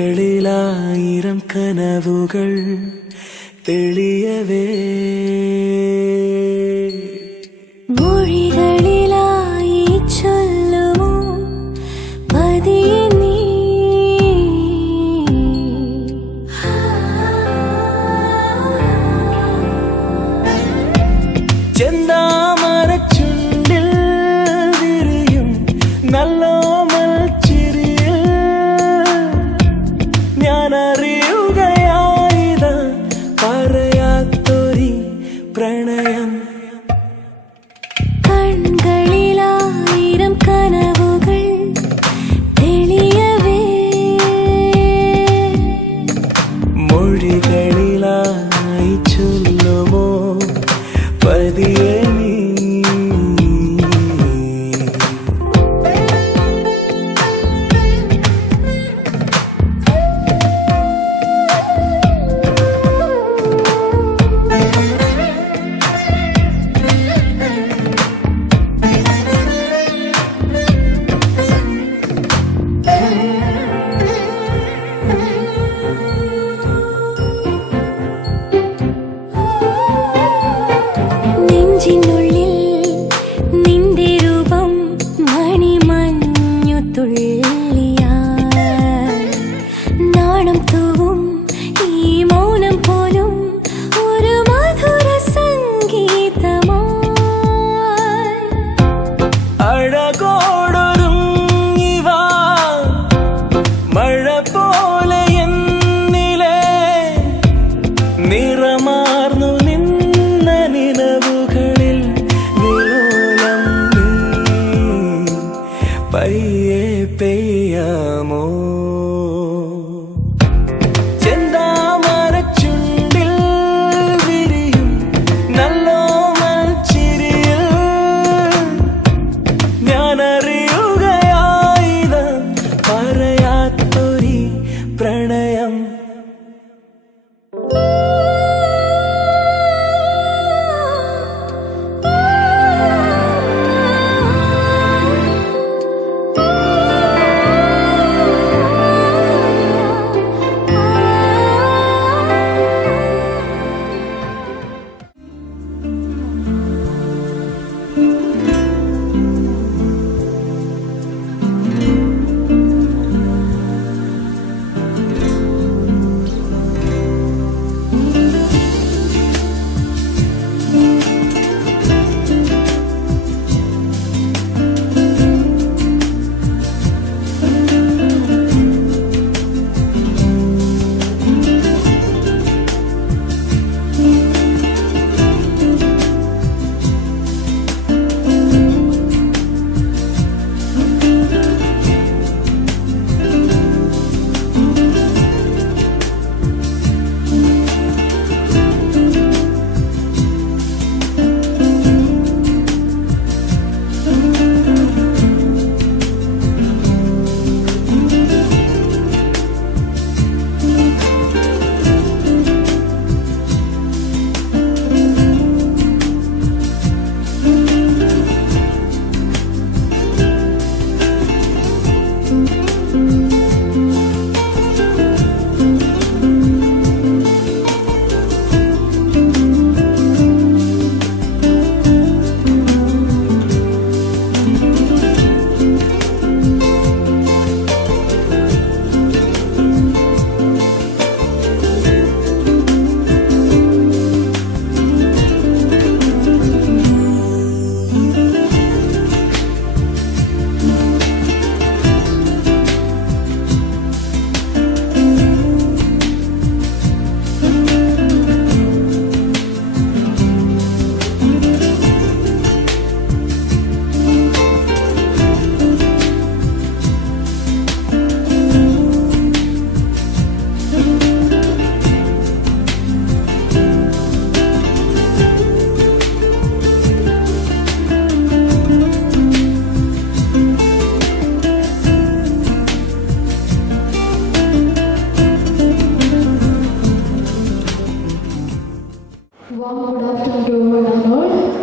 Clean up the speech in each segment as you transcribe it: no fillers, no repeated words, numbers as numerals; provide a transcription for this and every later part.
കൺകളിലായിരം കനവുകൾ തെളിയവേ മൊഴികളിലായി ചൊല്ലുമോ പതിയെ നീ ചെന്താമരച്ചുണ്ടിൽ വിരിയും നല്ലോമൽ ചിരിയിൽ ഞാൻ അറിയുകയായിത പറയാത്തൊരി പ്രണയം കൺകളിലായിരം കനവുകൾ തെളിയവേ മൊഴികളിലായി ചൊല്ലുമോ പതിയെ നീ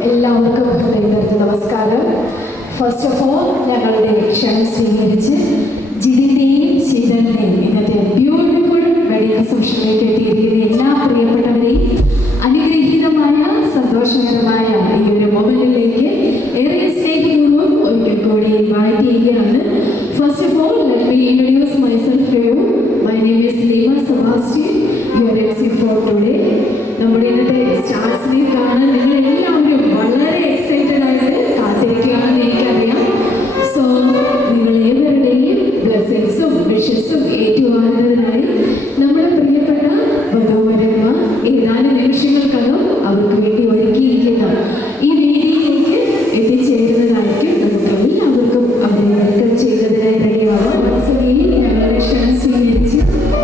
എല്ലാവർക്കും നമസ്കാരം. ഫസ്റ്റ് ഓഫ് ഓൾ ഞങ്ങളുടെ ക്ഷണം സ്വീകരിച്ച് ജിതിന്റെയും ശീതളിന്റെയും ഇന്നത്തെ ബ്യൂട്ടിഫുൾ വെഡിങ് റിസപ്ഷനിലേക്ക് എത്തിയിരിക്കുന്ന എല്ലാ പ്രിയപ്പെട്ടവരെയും അനുഗ്രഹീതമായ സന്തോഷകരമായ ഈ ഒരു മൊമെന്റിലേക്ക് ഏറെ സ്നേഹപൂർവ്വം ഒരിക്കൽ കൂടി ഇൻവൈറ്റ് ചെയ്യുകയാണ്. First of all let me introduce myself to you. My name is Leema Sebastian, your MC for today. നമ്മുടെ ഇന്നത്തെ സ്റ്റാർസിനെ കാണാൻ നിങ്ങൾ എല്ലാവരും വളരെ എക്സൈറ്റഡ് ആയിട്ട് കാത്തിരിക്കുകയാണെന്ന് എനിക്കറിയാം. സോ നിങ്ങൾ ഏവരുടെയും ബ്ലെസ്സിങ്സും വിഷസും ഏറ്റുവാങ്ങുന്നതിനായി നമ്മുടെ പ്രിയപ്പെട്ട വധൂവരന്മാർ ഏതാനും നിമിഷങ്ങൾക്കകം അവർക്ക് വേണ്ടി ഒരുക്കിയിരിക്കുന്ന ഈ വേദിയിലേക്ക് എത്തിച്ചേരുന്നതായിരിക്കും. നമുക്ക് എല്ലാവർക്കും അവരെ വെൽക്കം ചെയ്യുന്നതിനായി റെഡിയാവാം. മനസ്സിലെയും ഞങ്ങളുടെ ക്ഷണം സ്വീകരിച്ച്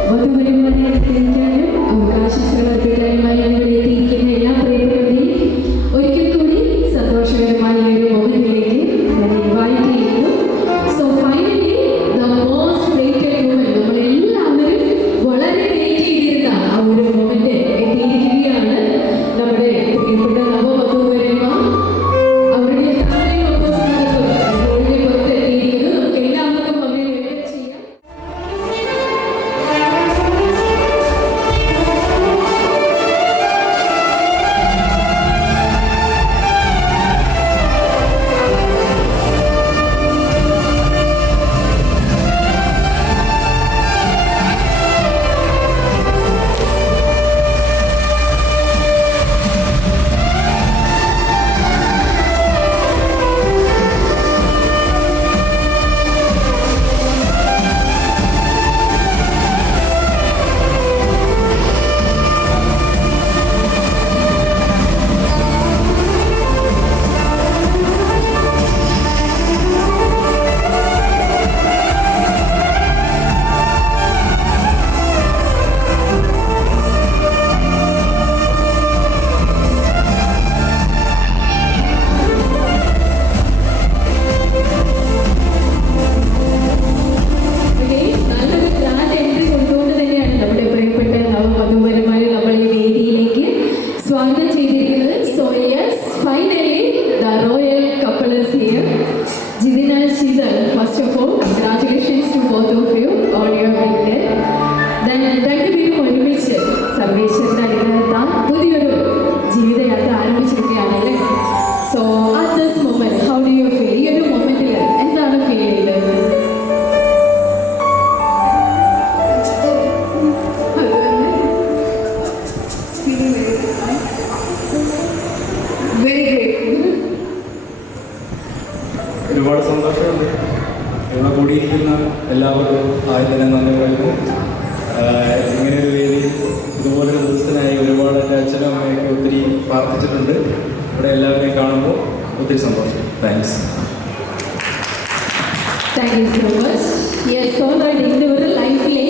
വധൂവരന്മാരെ എത്തിക്കാനും അവകാശങ്ങൾ അർപ്പിക്കാനുമായി ഇവിടെ എത്തിയിരിക്കുന്ന എല്ലാ പ്രിയപ്പെട്ടവരെയും ഒരിക്കൽ കൂടി സന്തോഷകരമായ ഒരു മൊമെന്റിലേക്ക് ഞാൻ ഇൻവൈറ്റ് ചെയ്യുന്നു. So finally the most waited moment, നമ്മളെല്ലാവരും വളരെ വെയിറ്റ് ചെയ്തിരുന്ന ആ ഒരു മൊമെന്റ് എത്തിയിരിക്കുകയാണ്. നമ്മുടെ പ്രിയപ്പെട്ട നവവധൂവരന്മാർ അവരുടെ ഫാമിലി മെമ്പേഴ്സിനോടൊപ്പം അവരുടെ പുറത്ത് എത്തിയിരിക്കുന്നത്. നമുക്ക് എല്ലാവർക്കും അവരെ വെൽക്കം ചെയ്യാം. നല്ലൊരു ഗ്രാൻഡ് എൻട്രി കൊടുത്തുകൊണ്ട് തന്നെയാണ് നമ്മുടെ പ്രിയപ്പെട്ട നവവധൂവരന്മാരെ നമ്മൾ ഈ വേദിയിലേക്ക് സ്വാഗതം ചെയ്തിരിക്കുന്നത്. So yes, finally the royal couple is here. Jithin and Sheethal, first of all congratulations to both of you on your birthday. Then രണ്ടുപേരും ഒരുമിച്ച് സർവേശ്വരന്റെ അനുഗ്രഹത്താൽ പുതിയൊരു ജീവിതയാത്ര ആരംഭിച്ചിരിക്കുകയാണ് അല്ലേ? So at this moment how do you feel? ഈ ഒരു മൊമെന്റിൽ എന്താണ് ഫീൽ ചെയ്തത്? Very grateful. ഒരുപാട് സന്തോഷമുണ്ട്. ഇവിടെ കൂടിയിരിക്കുന്ന എല്ലാവർക്കും ആദ്യം തന്നെ നന്ദി പറയുന്നു. ഇങ്ങനെയൊരു വേദി ഇതുപോലൊരു ദിവസത്തിനായി ഒരുപാട് എൻ്റെ അച്ഛനും അമ്മയൊക്കെ ഒത്തിരി പ്രാർത്ഥിച്ചിട്ടുണ്ട്. ഇവിടെ എല്ലാവരെയും കാണുമ്പോൾ ഒത്തിരി സന്തോഷം. Thanks. Thank you so much. Yes, all right. ഇന്ന് ഒരു ലൈഫിലെ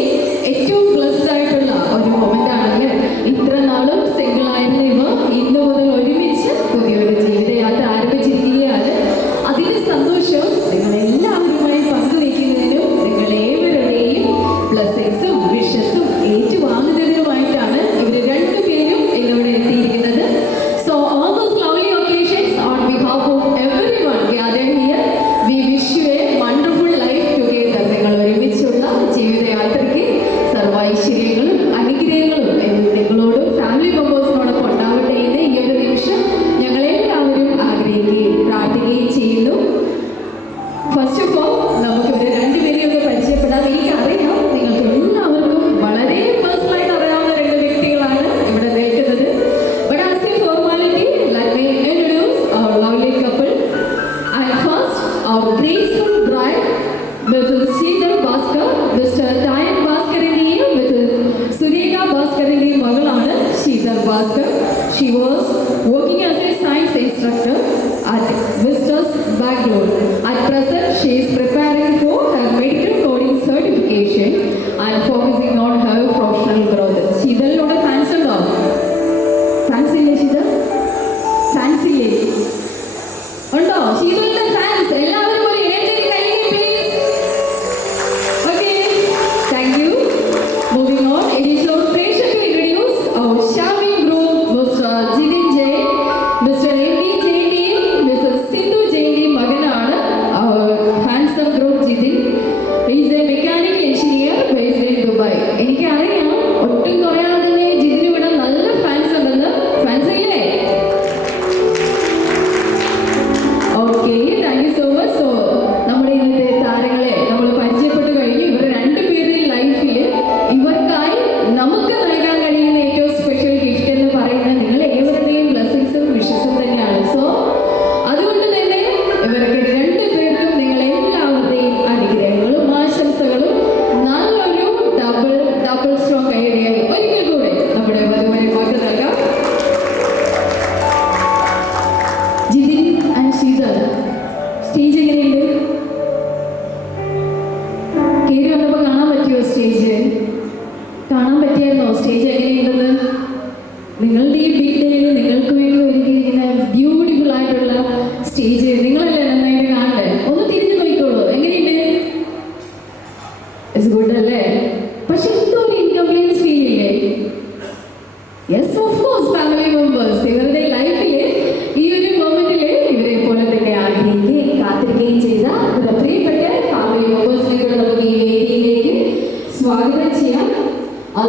ഏറ്റവും ബ്ലെസ്ഡ് ആയിട്ടുള്ള ഒരു മൊമെന്റ് ആണല്ലേ. ഇത്ര നാളും സിംഗിൾ ആയിരുന്ന ഇവ ഇന്ന് മുതൽ ഒരുമിച്ച് പുതിയൊരു ജീവിതയാത്ര ആരംഭിച്ചിരിക്കുകയാണ്. അതിന്റെ സന്തോഷം നിങ്ങൾ എല്ലാവരുമായി പങ്കുവെക്കുന്നതിനും നിങ്ങൾ ഏവരുടെയും ബ്ലെസ്സിങ്സും വിഷസും ഏറ്റുവാങ്ങുന്നതിനുമായിട്ടാണ് ഇവർ രണ്ടുപേരും എന്നോട് എത്തിയിരിക്കുന്നത്. So all those lovely occasions, on behalf of everyone gathered here, we wish you a wonderful life together. നിങ്ങൾ ഒരുമിച്ചുള്ള ജീവിതയാത്രയ്ക്ക് സർവൈശ്വര്യങ്ങളും അനുഗ്രഹങ്ങളും എന്ന് നിങ്ങളോടും ഫാമിലി മെമ്പേഴ്സിനോടൊപ്പം ഉണ്ടാവട്ടെ എന്ന് ഈ ഒരു നിമിഷം ഞങ്ങളെല്ലാവരും ആഗ്രഹിക്കുകയും പ്രാർത്ഥിക്കുകയും ചെയ്യുന്നു. ഫസ്റ്റ് ഓഫ് ഓൾ നമുക്ക് ഇവരെ രണ്ടുപേരെയും ഒന്ന് പരിചയപ്പെടാം. എനിക്കറിയാം നിങ്ങൾക്ക് എല്ലാവർക്കും വളരെ പേഴ്സണലായിട്ട് അറിയാവുന്ന രണ്ട് വ്യക്തികളാണ് ഇവിടെ നിൽക്കുന്നത്. But as a formality let me introduce our lovely couple. And first our graceful bride Mrs Sheetal Bhaskar, Mr ടൈം ഭാസ്കറിന്റെയും മിസ്സസ് സുരേഖ ഭാസ്കറിന്റെയും മകളാണ് Sheetal Bhaskar. She was working as a science instructor at Vistas Bangalore. At present, she is preparing for her medical coding certification and focusing on her professional growth. ശീതളിനോട് fans ഉണ്ടോ? Fans ഇല്ലേ ശീതൾ? Fans ഇല്ലേ? ഉണ്ടോ? ശീതളിന്റെ ഫാൻസ് എല്ലാവരും ഒരു എനർജറ്റിക് കൈയ്യടി please. Okay, thank you. Moving on, it is our pleasure to introduce our charming groom, Mr. Jidin J.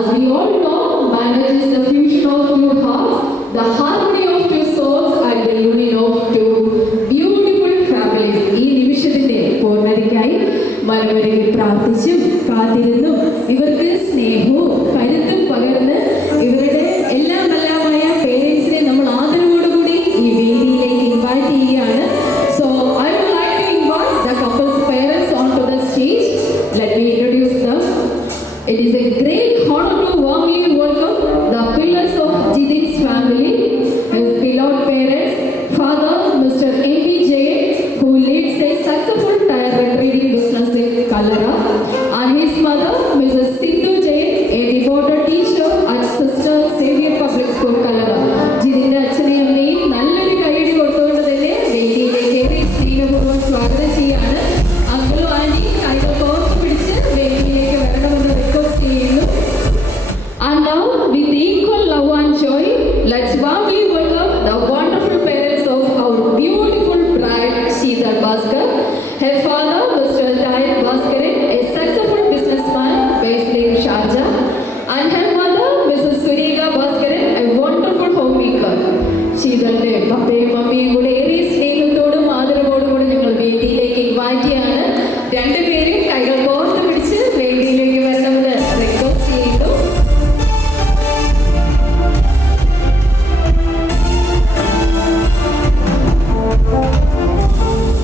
as we all know, marriage is the fusion of two hearts, the harmony of two souls and the union of two beautiful families. ഈ നിമിഷത്തിന്റെ പൂർണ്ണതയ്ക്കായി മനോരയിൽ പ്രാർത്ഥിച്ചും കാത്തിരുന്നും ഇവർക്ക് സ്നേഹവും കരുത്തും പകർന്ന് ഇവരുടെ എല്ലാമായ പേരൻസിനെ നമ്മൾ ആദരവോടുകൂടി ഈ വേദിയിലേക്ക് invite ചെയ്യുകയാണ്. So I would like to invite the couple's parents onto the stage. Let me introduce them. It is a great honor to warmly welcome the pillars of Jidin's family, his beloved parents, Father Mr. A.B. Jain, who leads a successful tire retrieval business in Kallara, and his mother Mrs. Sindhu Jain, a devoted teacher at Sister Xavier Public School, Kallara. ജിതിന്റെ അച്ഛനെയും അമ്മയും നല്ലൊരു കൈയടി കൊടുത്തുകൊണ്ട് തന്നെ വേദിയിലേക്ക് ഏറെ സ്നേഹപൂർവ്വം സ്വാഗതം ചെയ്യാണ്. അങ്കിളും ആന്റി കൈകൾ കോർത്ത് പിടിച്ച് വേദിയിലേക്ക് വരണമെന്ന് റിക്വസ്റ്റ് ചെയ്യുന്നു. And now, with equal love and joy, let's warmly welcome the wonderful parents of our beautiful bride, Sheetal Bhaskar. Her father, Mr. Tayyib Bhaskar, a successful businessman based in Sharjah, and her mother, Mrs. Surika Bhaskar, a wonderful homemaker. ശീതളിന്റെ പപ്പയും മമ്മിയും കൂടെ ഏറെ സ്നേഹത്തോടും ആദരവോടും കൂടെ ഞങ്ങൾ വേദിയിലേക്ക് invite ചെയ്യാണ്. രണ്ടുപേരും കൈകൾ കോർത്ത് പിടിച്ച് വേദിയിലേക്ക് വരണമെന്ന് റിക്വസ്റ്റ് ചെയ്യുന്നു.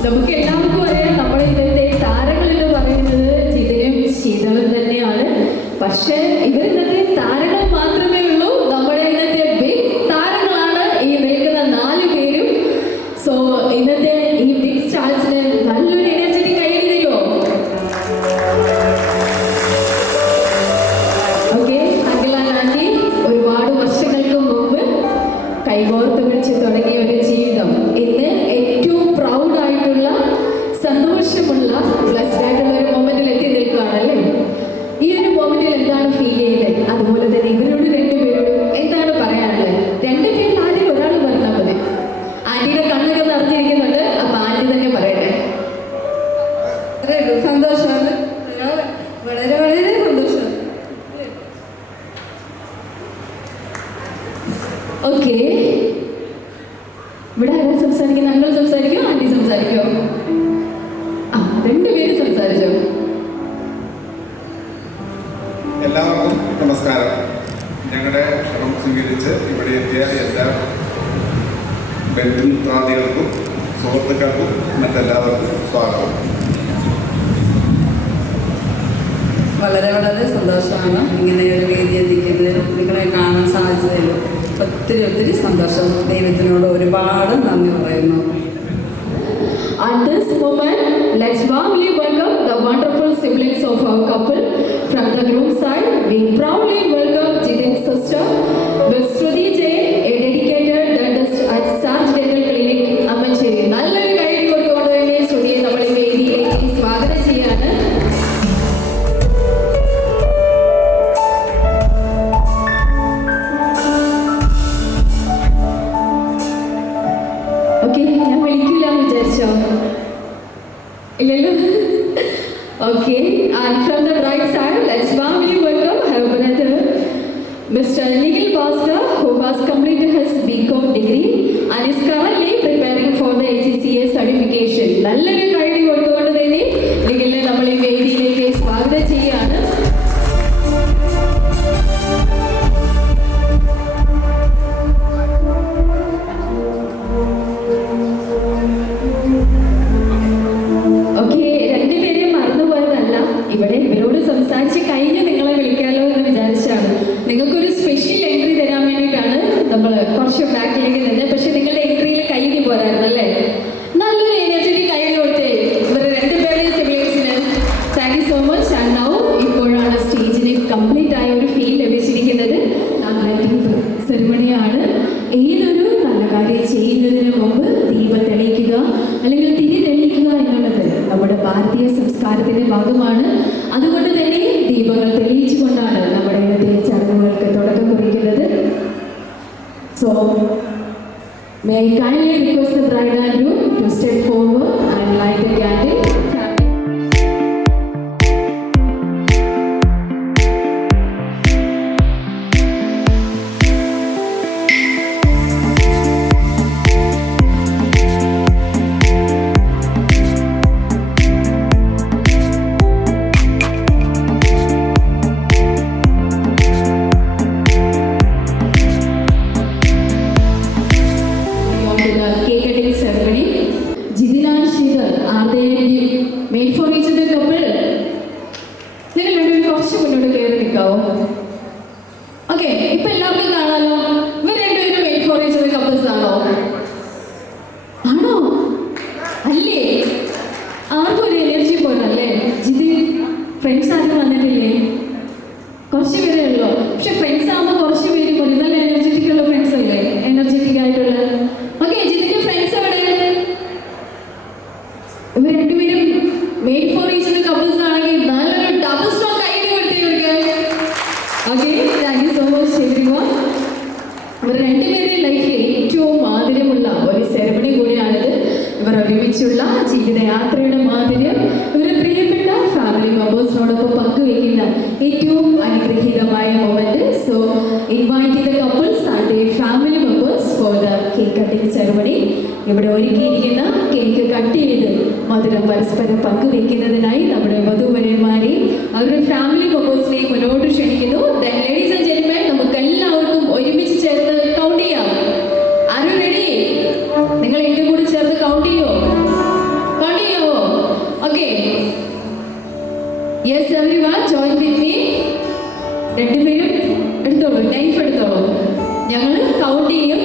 നമുക്ക് എല്ലാവർക്കും അറിയാം, നമ്മുടെ ഇന്നത്തെ താരങ്ങൾ എന്ന് പറയുന്നത് ജിതിനും ശീതളും തന്നെയാണ്. പക്ഷേ ഇവർ ഇന്നത്തെ താരങ്ങൾ മാത്രമേ ഉള്ളൂ. നമ്മുടെ ഇന്നത്തെ ബിഗ് താരങ്ങളാണ് ഈ നിൽക്കുന്ന 4 പേരും. സോ ഇന്നത്തെ ഈ ബിഗ് സ്റ്റാർസിന് നല്ലൊരു എനർജറ്റി കൈയ്യടി തരുമോ? ഓക്കെ, അങ്കിൾ ആൻഡ് ആന്റി ഒരുപാട് വർഷങ്ങൾക്ക് മുമ്പ് കൈകോർത്ത് പിടിച്ച് തുടങ്ങിയ ഒരു ജീവിതം ഇന്ന് ഏറ്റവും പ്രൗഡ് ആയിട്ടുള്ള സന്തോഷമുള്ള ബ്ലസ്ഡ് ആയിട്ടുള്ള ഒരു മൊമെന്റിൽ എത്തി നിൽക്കുകയാണല്ലേ. ഈ ഒരു മൊമെന്റിൽ എന്താണ് ഫീൽ ചെയ്യുന്നത്? അതുപോലെ തന്നെ ഇവരോട് രണ്ടുപേരോടും എന്താണ് പറയാനുള്ളത്? രണ്ടുപേരിൽ ആദ്യം ഒരാൾ പറഞ്ഞാൽ മതി. ആന്റിയുടെ കണ്ണൊക്കെ നിറഞ്ഞിരിക്കുന്നുണ്ട്, അപ്പൊ ആന്റി തന്നെ പറയട്ടെ. സന്തോഷമാണ്, വളരെ വളരെ സന്തോഷമാണ്. ഓക്കെ, ഇവിടെ ആരാ സംസാരിക്കുന്നത്? അങ്കിൾ സംസാരിക്കോ ആന്റി സംസാരിക്കോ? ആ, രണ്ടുപേരും സംസാരിച്ചോ. എല്ലാവർക്കും നമസ്കാരം. ഞങ്ങളുടെ ക്ഷണം സ്വീകരിച്ച് ഇവിടെ എത്തിയ എല്ലാ ബന്ധുമിത്രാദികൾക്കും സുഹൃത്തുക്കൾക്കും മറ്റെല്ലാവർക്കും സ്വാഗതം. വളരെ വളരെ സന്തോഷമാണ് ഇങ്ങനെ ഒരു വേദി എത്തിക്കുന്നതിൽ, നിങ്ങളെ കാണാൻ സാധിച്ചതിൽ ഒത്തിരി ഒത്തിരി സന്തോഷം. ദൈവത്തിനോട് ഒരുപാട് നന്ദി പറയുന്നു. At this moment, let's warmly welcome the wonderful siblings of our couple. From the groom side, we proudly welcome Jidin's sister, Ms. Shruti Jain, a dedicated dentist at Sarj Dental Clinic, Ammancheri. നല്ലൊരു കൈയ്യടി കൊടുത്തുകൊണ്ട് തന്നെ ശ്രുതിയെ നമ്മൾ ഈ വേദിയിലേക്ക് സ്വാഗതം ചെയ്യാണ്. Okay, ഞാൻ വിളിക്കില്ല എന്ന് വിചാരിച്ചോ? ഇല്ലല്ലോ. Okay, and from the right side, let's warmly welcome her brother, Mr. Nikhil Bhaskar, who has completed his BCom degree and is currently preparing for the ACCA certification. നല്ലൊരു കൈയ്യടി കൊടുത്തുകൊണ്ട് തന്നെ നിഖിലിനെ നമ്മൾ ഈ വേദിയിലേക്ക് സ്വാഗതം ചെയ്യാണ്. ഓക്കെ, രണ്ടുപേരെയും മറന്നുപോയതല്ല. ഇവിടെ ഇവരോട് സംസാരിച്ച് കഴിഞ്ഞ് നിങ്ങളെ വിളിക്കാമല്ലോ എന്ന് വിചാരിച്ചാണ്. നിങ്ങൾക്കൊരു സ്പെഷ്യൽ എൻട്രി തരാൻ വേണ്ടിയിട്ടാണ് നമ്മൾ കുറച്ച് ബാക്കിലേക്ക് നിന്നത്. പക്ഷെ നിങ്ങളുടെ എൻട്രിയിൽ കൈയ്യടി പോരായിരുന്നല്ലേ? നല്ലൊരു എനർജറ്റി കൈയ്യടി കൊടുത്തേ ഇവർ രണ്ടുപേരെയും സിബ്ലിങ്സിന്. Thank you so much. And now ഇപ്പോഴാണ് സ്റ്റേജിന് കംപ്ലീറ്റ് ആയ ഒരു ഫീൽ ലഭിച്ചിരിക്കുന്നത്. ലൈറ്റിംഗ് സെറിമണിയാണ്. ഏതൊരു നല്ല കാര്യം ചെയ്യുന്നതിന് മുമ്പ് ദീപം തെളിയിക്കുക അല്ലെങ്കിൽ തിരി തെളിയിക്കുക എന്നുള്ളത് നമ്മുടെ ഭാരതീയ സംസ്കാരത്തിന്റെ ഭാഗമാണ്. അതുകൊണ്ട് തന്നെ ദീപങ്ങൾ തെളിയിച്ചുകൊണ്ടാണ് നമ്മുടെ ഇന്നത്തെ ചടങ്ങുകൾക്ക് തുടക്കം കുറിക്കുന്നത്. So may I kindly request the bride and groom to step forward and light the candle. Made for each other couple. നിങ്ങൾ രണ്ടുപേരും കുറച്ച് മുന്നോട്ട് കയറി നിൽക്കാവോ? ഓക്കെ, ഇപ്പൊ എല്ലാവർക്കും കാണാലോ. ഇവർ രണ്ടുപേരും made for each other couples ആണോ? ആണോ? അല്ലേ? ആർക്കും ഒരു എനർജി പോലല്ലേ? ജിതി, ഫ്രണ്ട്സ് ആരും വന്നിട്ടില്ലേ? കുറച്ച് പേരേ ഉള്ളൂ. പക്ഷെ ഫ്രണ്ട്സ് ആകുമ്പോൾ കുറച്ച് പേര് മതി. നല്ല എനർജറ്റിക് ഉള്ള ഫ്രണ്ട്സ് അല്ലേ? എനർജറ്റിക് ആയിട്ടുള്ള. ഓക്കെ, ജിതിന്റെ ഫ്രണ്ട്സ് എവിടെ? ഇവർ രണ്ടുപേരും made for each other couples ആണെങ്കിൽ നല്ലൊരു ഡബിൾ സ്ട്രോങ് കൈ കൊടുത്തേ ഇവർക്ക്. Okay, thank you so much everyone. ഇവർ രണ്ടുപേരുടെയും ലൈഫിൽ ഏറ്റവും മാധുര്യമുള്ള ഒരു സെറമണി കൂടിയാണിത്. ഇവർ ഒരുമിച്ചുള്ള ജീവിതയാത്രയുടെ മാധുര്യം ഇവരുടെ പ്രിയപ്പെട്ട ഫാമിലി മെമ്പേഴ്സിനോടൊപ്പം പങ്കുവയ്ക്കുന്ന ഏറ്റവും അനുഗ്രഹീതമായ moment. So invite the couples and the family members for the cake cutting ceremony. ഇവിടെ ഒരുക്കിയിരിക്കുന്ന കേക്ക് കട്ട് ചെയ്ത് മധുരം പരസ്പരം പങ്കുവയ്ക്കുന്നതിനായി നമ്മുടെ വധുവരന്മാരെയും അവരുടെ ഫാമിലി മെമ്പേഴ്സിനെയും മുന്നോട്ട് ക്ഷണിക്കുന്നു. Then ladies and gentlemen, നമുക്ക് എല്ലാവർക്കും ഒരുമിച്ച് ചേർത്ത് കൗണ്ട് ചെയ്യാം. Are you ready? നിങ്ങൾ എന്റെ കൂടെ ചേർത്ത് കൗണ്ട് ചെയ്യോ? കൗണ്ട് ചെയ്യോ? Okay, yes everyone, join with me. രണ്ടുപേരും എടുത്തോളൂ, നൈഫ് എടുത്തോളൂ. ഞങ്ങൾ കൗണ്ട് ചെയ്യും.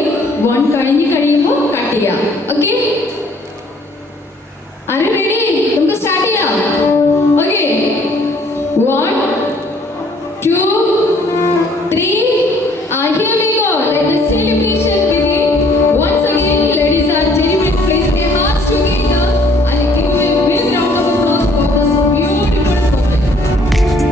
1 കഴിഞ്ഞ് കഴിയുമ്പോൾ കട്ട് ചെയ്യാം. Okay, Are you ready? നമുക്ക് സ്റ്റാർട്ട് ചെയ്യാം. Okay, 1, 2, 3. Here we go. Let the celebration begin. Once again, ladies and gentlemen, place your hearts together and give a big round of applause for this beautiful moment.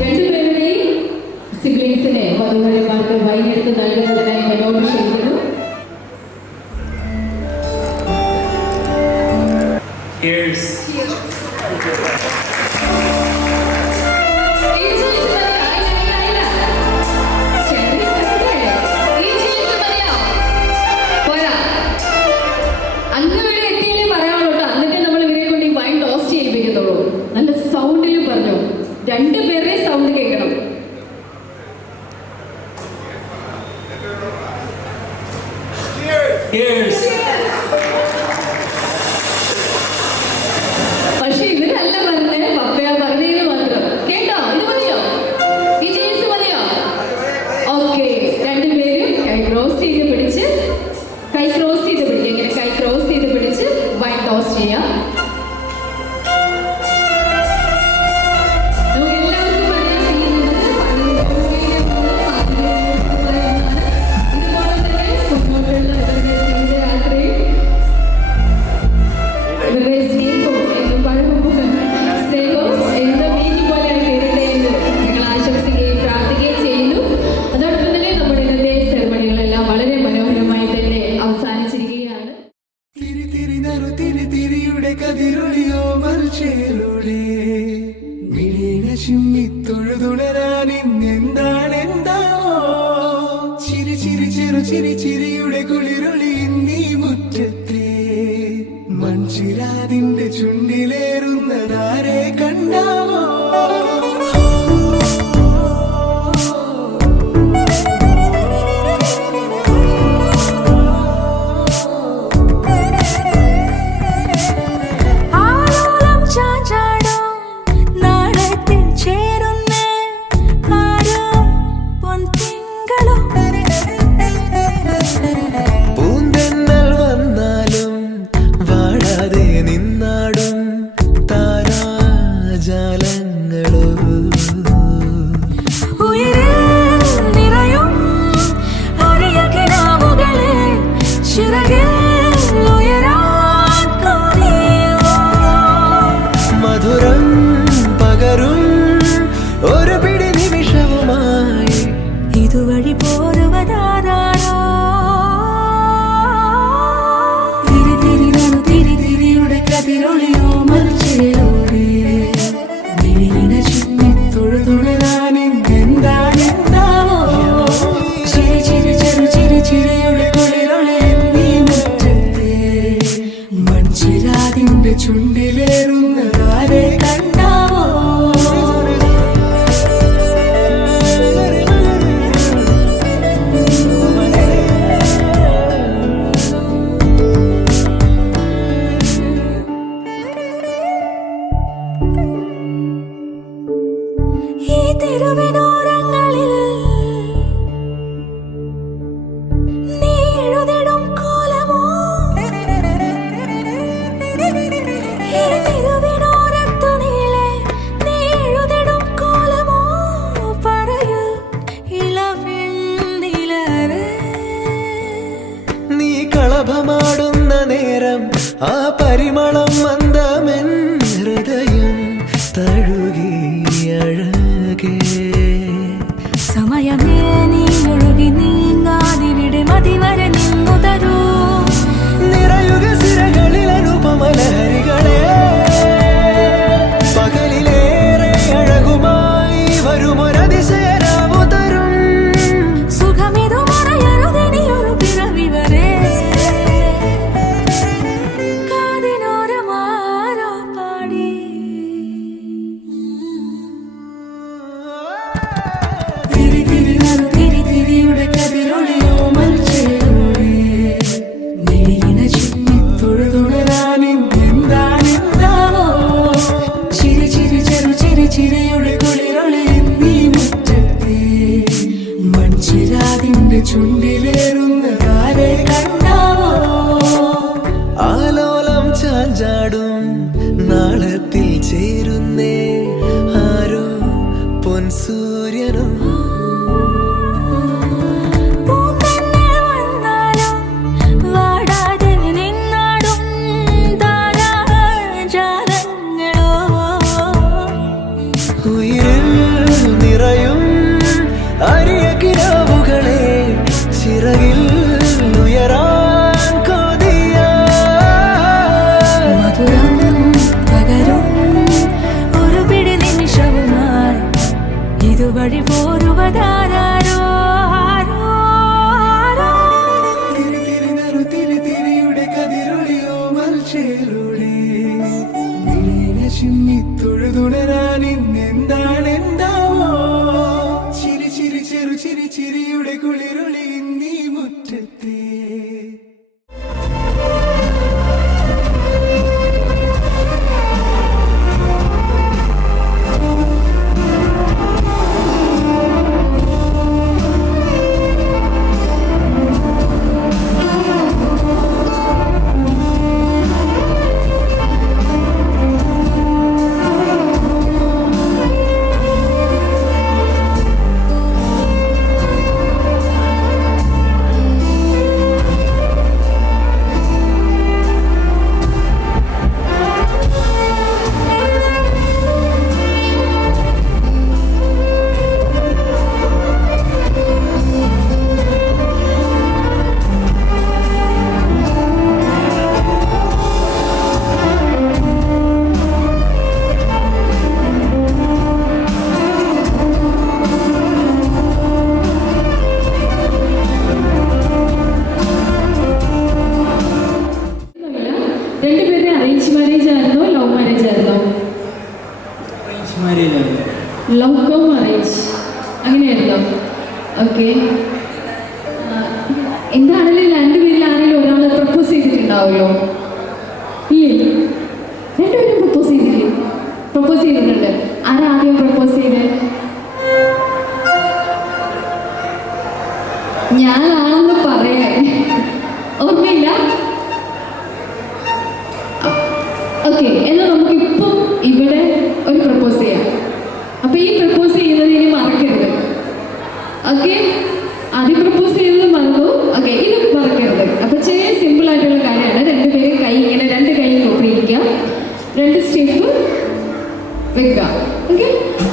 രണ്ടുപേരുടെയും സിബ്ലിങ്സിനെ വധുവരന്മാർക്ക് വൈകിട്ട് നൽകുന്നതിനായി മുന്നോട്ട് ക്ഷണിക്കുന്നു. Cheers. അന്ന് വരെ എത്തിയാലേ പറയാനുള്ളൂ. എന്നിട്ട് നമ്മൾ ഇവരെ കൊണ്ട് ഈ വൈൻ ടോസ്റ്റ് ചെയ്യിപ്പിക്കത്തുള്ളൂ. നല്ല സൗണ്ടിൽ പറഞ്ഞു. രണ്ടുപേരുടെ സൗണ്ട് കേൾക്കണം. Cheers. പക്ഷെ ഇവരല്ല പറഞ്ഞത്, പപ്പയാ പറഞ്ഞത് മാത്രം. കേട്ടോ? ഇത് മതിയോ? ഈ ചേസ് മതിയോ? ഓക്കെ, രണ്ടുപേരും കൈ ക്രോസ് ചെയ്ത് പിടിച്ച് ഇങ്ങനെ കൈ ക്രോസ് ചെയ്ത് പിടിച്ച് വൈൻ ടോസ്റ്റ് ചെയ്യാം. നമുക്ക് എല്ലാവർക്കും അറിയാം, ചെയ്യുന്നത് ഇതുപോലെ തന്നെ മുന്നോട്ടുള്ള ഇവരുടെ ജീവിതയാത്രയിൽ ഇവരുടെ സ്നേഹവും എന്ന് പറയുമ്പോൾ സ്നേഹവും എന്ന വീതി പോലെയാണ് തീരട്ടെ എന്ന് ഞങ്ങൾ ആശംസിക്കുകയും പ്രാർത്ഥിക്കുകയും ചെയ്യുന്നു. അതോടൊപ്പം തന്നെ നമ്മുടെ ഇന്നത്തെ സെറമണികളെല്ലാം വളരെ മനോഹരമായി തന്നെ അവസാനിച്ചിരിക്കുകയാണ്. തിരിയുടെ കതിരൊളിയോ മൽച്ചേലൂടെ മിഴിന ചിമ്മി തൊഴുതുണരാൻ ഇന്നെന്താണെന്താവോ ചിരി ചിരി ചെറു ചിരി ചിരിയുടെ കുളിരൊളി നീ മുറ്റത്തെ മൺചിരാതിന്റെ ചുണ്ടിലേറുന്നതാരെ കണ്ടാവോ പൂന്തെന്നൽ വന്നാലും വാടാതെ നിന്നാടും കതിരൊളിയോ മൽച്ചേരോടെ മിഴിയിണ ചിമ്മി തൊഴുതുണരാൻ എന്താണെന്താവോ ചിരി ചിരി ചെറു ചിരി ചിരിയുടെ കുളിരൊളി നീ മുറ്റത്തെ മൺചിരാതിന്റെ ചുണ്ടിലേറുന്നതാരെ കണ്ടാവോ ഈ തെരുവിനോരങ്ങളിൽ നീ എഴുതിടും കോലമോ ഈ തെരുവിനോരത്തു നീളെ നീ എഴുതിടും കോലമോ പറയൂ ഇളവെണ്ണിലവേ നീ കളഭമാടുന്ന നേരം ആ പരിമളം മന്ദമെൻ ഹൃദയം തഴുകി അഴകേ സമയമേ നീ ഒഴുകി നീങ്ങാതിവിടെ മതിവരെ നിന്നു തരൂ നിറയുക സിരകളിൽ അനുപമലഹരികളെ പകലിലേറെ അഴകുമായി വരുമൊരതിശയരാവു തരും സുഖമിതു മറയരുതിനിയൊരു പിറവി വരെ കാതിനോരമാരോ പാടി തിരി തിരി നറു തിരി തിരിയുടെ കതിരൊളിയോ മൽച്ചേരോടെ മിഴിയിണ ചിമ്മി തൊഴുതുണരാൻ എന്താണെന്താവോ ചിരി ചിരി ചെറു ചിരി ചിരിയുടെ കുളിരൊളി നീ മുറ്റത്തെ മൺചിരാതിന്റെ ചുണ്ടിലേറുന്നതാരെ കണ്ടാവോ ആലോലം ചാഞ്ചാടും നാളത്തിൽ ചേരുന്നേ ആരോ പൊൻസൂര്യനോ പൂന്തന്നെ വന്നാലും വാടാതെ നിന്നാടും താരാജാലങ്ങളോ ഉയിരിൽ നിറയും അരിയ കിനാവുകളെ ചിറകിൽ ഉയരാൻ കൊതിയ മധുരം പകരും ഒരു പിടി നിമിഷവുമായി ഇതുവഴി പോരുവതാരോ ആരോ ആരോ തിരി തിരി നറു തിരി തിരിയുടെ കതിരൊളിയോ മൽച്ചേരോടെ മിഴിയിണ ചിമ്മി തൊഴുതുണരാൻ എന്താണെന്താവോ ചിരി ചിരി ചെറു ചിരി ചിരിയുടെ കുളിരൊളി നീ മുറ്റത്തെ രണ്ടുപേരുടെ അറേഞ്ച് മാരേജ് ആയിരുന്നോ ലവ് മാരേജ് ആയിരുന്നോ ലവ് കം അറേഞ്ച് അങ്ങനെയായിരുന്നോ ഓക്കെ എന്താണെങ്കിലും രണ്ടുപേരിൽ ആരെങ്കിലും ഒരാൾ പ്രപ്പോസ് ചെയ്തിട്ടുണ്ടാവുമല്ലോ ഇല്ലേ രണ്ടുപേരും പ്രപ്പോസ് ചെയ്തിട്ടുണ്ട് ആരാദ്യം പ്രപ്പോസ് ചെയ്തത് ഞാനാണെന്ന് പറയാൻ ഓർമ്മയില്ല ഓക്കെ എന്നാൽ നമുക്കിപ്പം ഇവിടെ ഒരു പ്രപ്പോസ് ചെയ്യാം അപ്പൊ ഈ പ്രപ്പോസ് ചെയ്യുന്നത് ഇനി മറക്കരുത് ഓക്കെ ആദ്യം പ്രപ്പോസ് ചെയ്തത് മറന്നു ഓക്കെ ഇത് മറക്കരുത് അപ്പൊ ചെറിയ സിമ്പിൾ ആയിട്ടുള്ള കാര്യമാണ് രണ്ടുപേരും കൈ ഇങ്ങനെ രണ്ട് കൈ നോക്കിയിരിക്കാം രണ്ട് സ്റ്റെപ്പ് വെക്കുക ഓക്കെ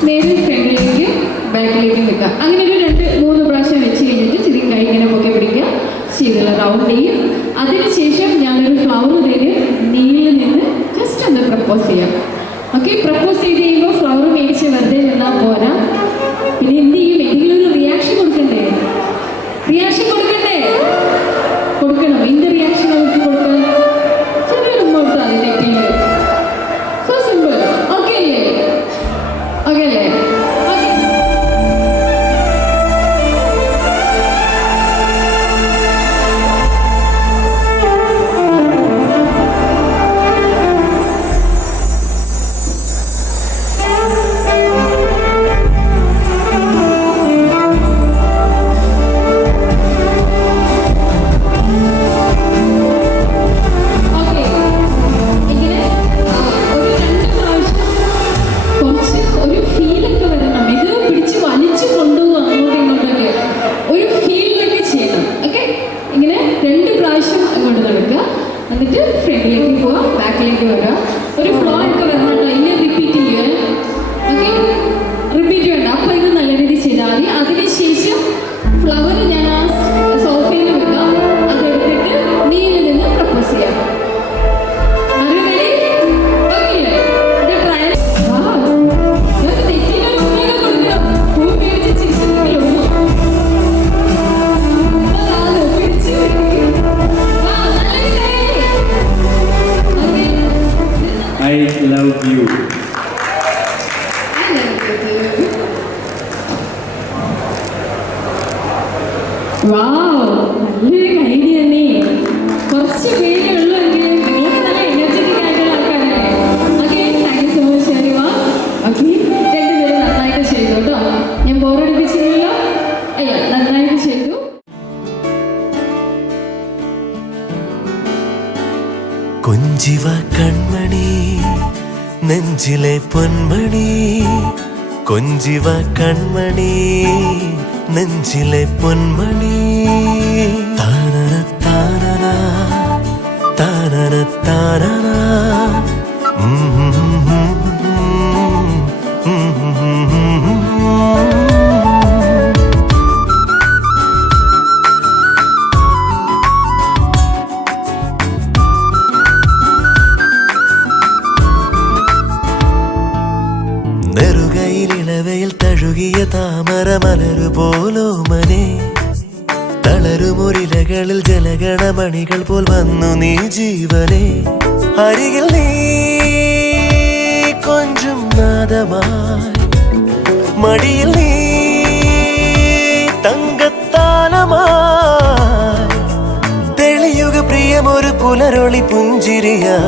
നേരെ ഫ്രണ്ടിലേക്ക് ബാക്കിലേക്ക് വെക്കുക അങ്ങനെ ഒരു 2-3 പ്രാവശ്യം വെച്ച് കഴിഞ്ഞിട്ട് ചെറിയ കൈ ഇങ്ങനെ പൊക്കി പിടിക്കുക ചെയ്തുള്ള റൗണ്ട് ചെയ്യും അതിനുശേഷം ഞാനൊരു ഫ്ലവർ തരും നീലിൽ നിന്ന് ജസ്റ്റ് പ്രപ്പോസ് ചെയ്യാം. ഓക്കെ, പ്രപ്പോസ് ചെയ്ത് കഴിയുമ്പോൾ ഫ്ലവർ മേടിച്ച് വെറുതെ നിന്നാൽ പോരാ. പിന്നെ എന്ത് ചെയ്യും? എന്തെങ്കിലും ഒരു റിയാക്ഷൻ കൊടുക്കണ്ടേ? റിയാക്ഷൻ കൊടുക്കണ്ടേ? കൊടുക്കണം. എന്ത് റിയാക്ഷൻ അവർക്ക് കൊടുക്കണം? ചെറിയൊരു കൊടുത്താൽ മതി നെറ്റിയിൽ. So simple. ഓക്കെ അല്ലേ? ഓക്കെ അല്ലേ? എന്നിട്ട് ഫ്രണ്ടിലേക്ക് പോവാം, ബാക്കിലേക്ക് വരാം. ഒരു ഫ്ലോ ഒക്കെ വരണം. ഇനി റിപ്പീറ്റ് ചെയ്യുക. ഓക്കെ, റിപ്പീറ്റ് വേണ്ട. അപ്പോൾ ഇത് നല്ല രീതിയിൽ ചെയ്താൽ മതി. അതിനുശേഷം ഫ്ലവർ ഞാൻ ആ സോഫയിൽ വെക്കാം. അതെടുത്തിട്ട് നീരിൽ നിന്ന് പ്രപ്പോസ് ചെയ്യാം. I love you. വാവ്, നല്ലൊരു ഐഡിയ തന്നെ. കുറച്ച് പേരേ ഉള്ളൂ എങ്കിലും നിങ്ങൾക്ക് നല്ല എനർജറ്റിക് ആയിട്ടുള്ള ആൾക്കാരല്ലേ. Okay, thank you so much അരിവ. ഓക്കെ, രണ്ടുപേരും നന്നായിട്ട് ചെയ്തു കേട്ടോ. ഞാൻ ബോറടിപ്പിച്ചില്ലല്ലോ. അല്ല, നന്നായിട്ട് ചെയ്തു. കൊഞ്ചിവ കൺമണി നെഞ്ചിലെ പൊന്മണി, കൊഞ്ചിവ കൺമണി നെഞ്ചിലെ പൊന്മണി. താനന താനന താനന താനന. നെറുകയിലിളവയിൽ തഴുകിയ താമര മലരു പോലോമനെ, തളരുമൊരിലകളിൽ ജലഗണമണികൾ പോൽ വന്നു നീ ജീവനെ. അരികിൽ നീ കൊഞ്ചും നാദമായി, മടിയിൽ നീ തങ്കത്താലമായി, തെളിയുക പ്രിയമൊരു പുലരൊളി പുഞ്ചിരിയാ.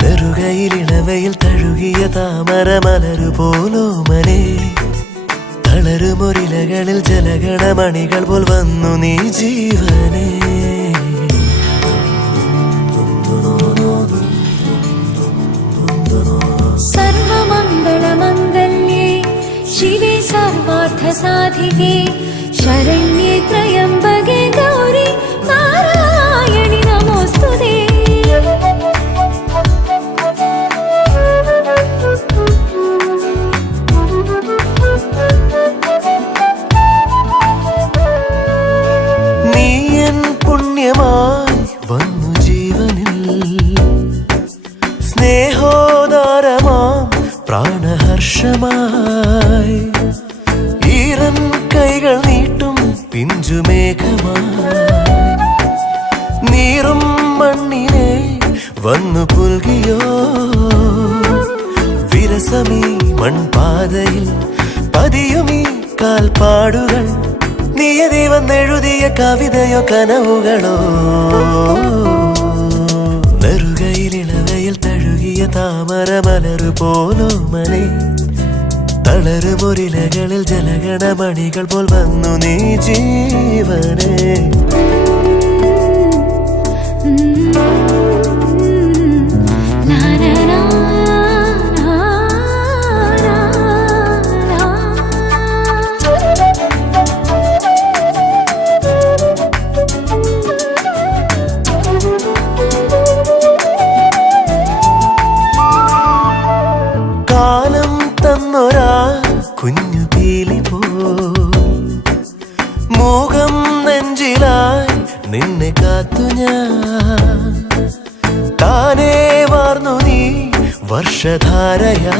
നെറുകയിലിളവയിൽ തഴുകിയ താമര മലരു പോലോമനെ, തളരുമൊരിലകളിൽ ജലഗണമണികൾ പോൽ വന്നു നീ ജീവനെ. സർവമംഗളമംഗല്യേ ശിവേ സർവാർത്ഥസാധികേ ശരണ്യേ ത്രയംബകേ ഗൗരി നാരായണി നമോസ്തുതേ. പുണ്യമായി വന്നു ജീവനിൽ, സ്നേഹോദാരമാം പ്രാണഹർഷമായി, ഈറൻ കൈകൾ നീട്ടും പിഞ്ചുമേഘമായി, നീറും മണ്ണിനെ വന്നു പുൽകിയോ. വിരസമീ മൺപാതയിൽ പതിയുമീ കാൽപ്പാടുകൾ, നിയതി വന്നെഴുതിയ കവിതയോ കനവുകളോ. നെറുകയിലിളവയിൽ തഴുകിയ താമര മലരു പോലോമനെ, തളരുമൊരിലകളിൽ ജലഗണമണികൾ പോൽ വന്നു നീ ജീവനെ. കുഞ്ഞു പീലി പോ മൂകം നെഞ്ചിലായി നിന്നെ കാത്തു ഞാൻ, താനേ വാർന്നു നീ വർഷധാരയായി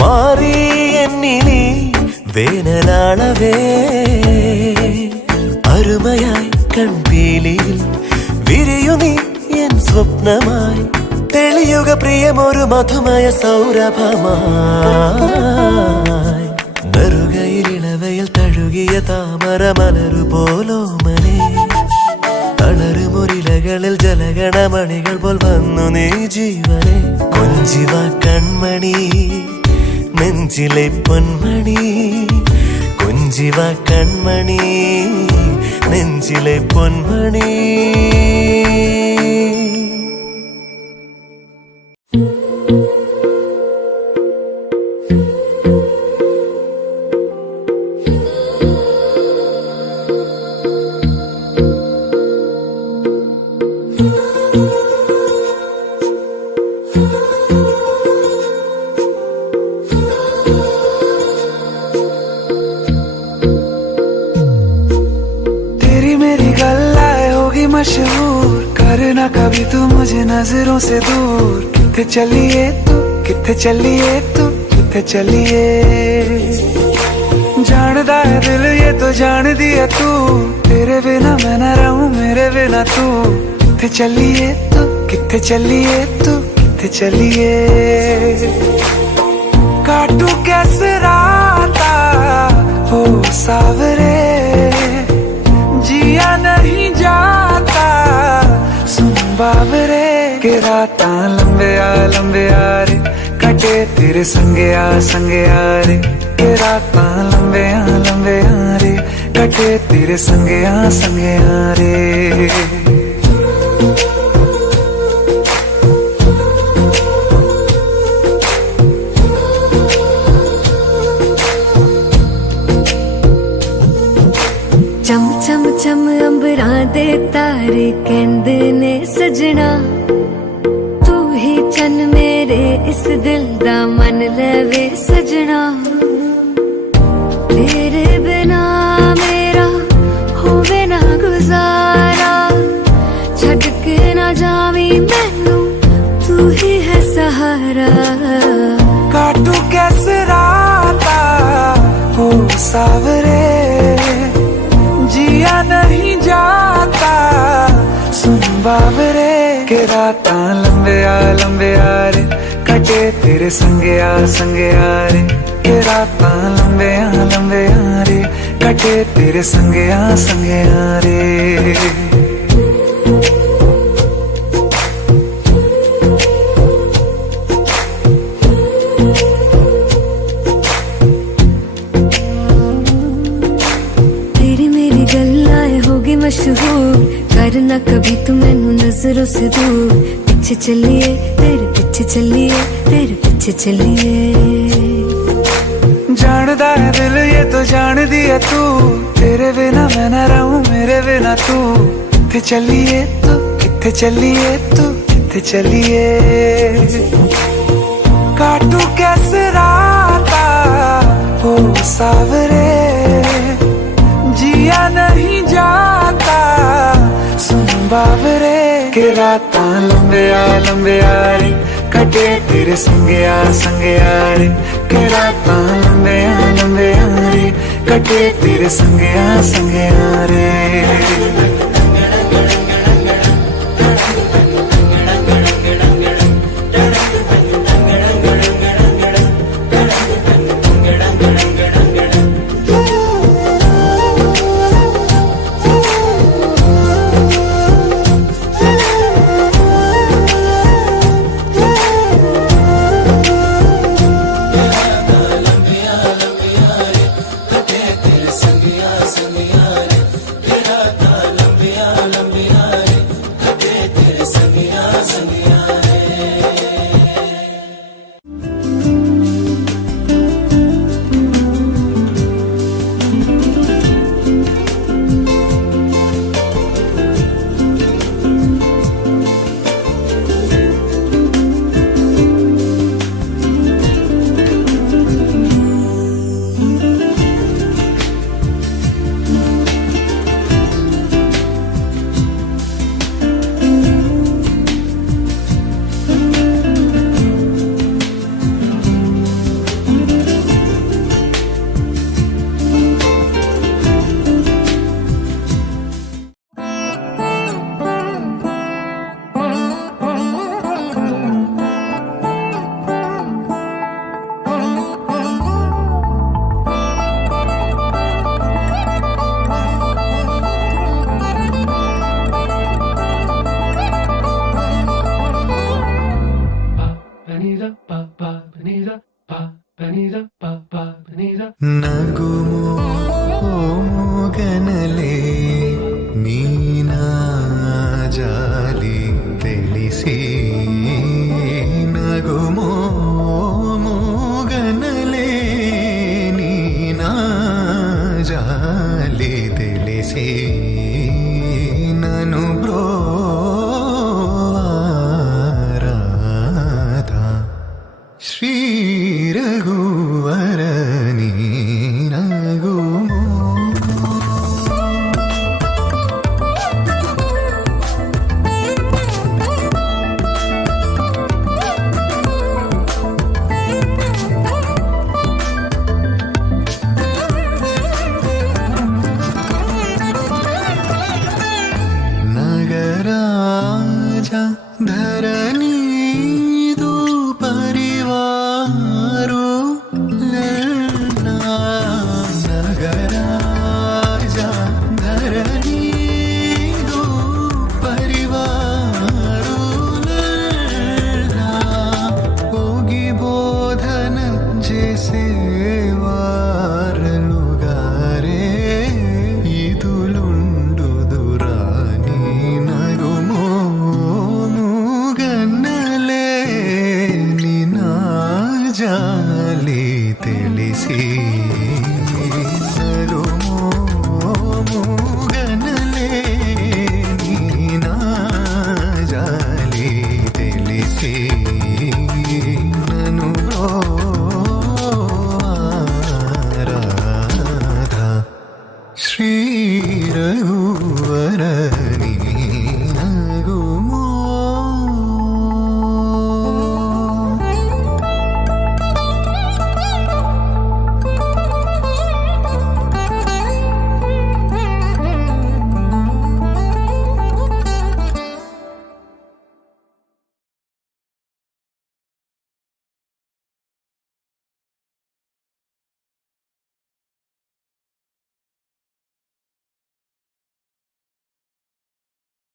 മാറി എന്നിനി വേനലാളവേ അരുമയായി കൺപീലിയിൽ വിരിയു നീ എൻ സ്വപ്നമായി തെളിയുക പ്രിയമൊരു മധുമയ സൗരഭമായി നറുകയിലിളവയിൽ തഴുകിയ താമര മലരു പോലോമനെ തളരുമൊരിലകളിൽ ജലഗണമണികൾ പോൽ വന്നു നീ ജീവനെ കൊഞ്ചിവ കൺമണി നെഞ്ചിലെ പൊന്മണി കൊഞ്ചിവ കൺമണി നെഞ്ചിലെ പൊന്മണി मशहूर करना कभी तू मुझे नजरों से दूर किथे चलिए तू किथे चलिए तू किथे चलिए जानदा है दिल ये तो जान दिया तू तेरे बिना मैं न रहूं मेरे बिना तू किथे चलिए तू किथे चलिए तू किथे चलिए काटू कैसे राता हो सावरे जिया नहीं जाता सुन बाबरे के राता लंबे आ रे कटे तेरे संगे आ रे के राता लंबे आ रे कटे तेरे संगे आ रे चम चम चम अंबरां दे तारे कहंदे ने सजना तू ही चन मेरे इस दिल दा मन लवे सजना तेरे बिना मेरा होवे ना गुजारा छड़ के ना जावी मैनू तू ही है सहारा काटू कैसे राता हो सावरे जिया नहीं जाता सुन बाबरे के राता लंबे आ रे कटे तेरे संगे आ रे के राता लंबे आ रे कटे तेरे संगे आ रे मशहूर करना कभी तू मैनू नजरों से दूर पीछे चलिए तेरे पीछे चलिए तेरे पीछे चलिए जानदा है दिल ये तो जान दिया तू तेरे बिना मैं न रहूं मेरे बिना तू किथे चलिए तू किथे चलिए तू किथे चलिए काटू कैसे राता हो सावरे जिया नहीं जाता सुन बाबरे के राता लंबे आ रे कटे तेरे संगे आ रे के राता लंबे आ रे कटे तेरे संगे आ रे संगिया रे నగుమో ఓ మూగనలే నీనా జాలి తెలిసి నగుమో మూగనలే నీనా జాలి తెలిసి నను బ్రోవారాధా శ్రీ రఘువరని నగుమో నగరాజ ధర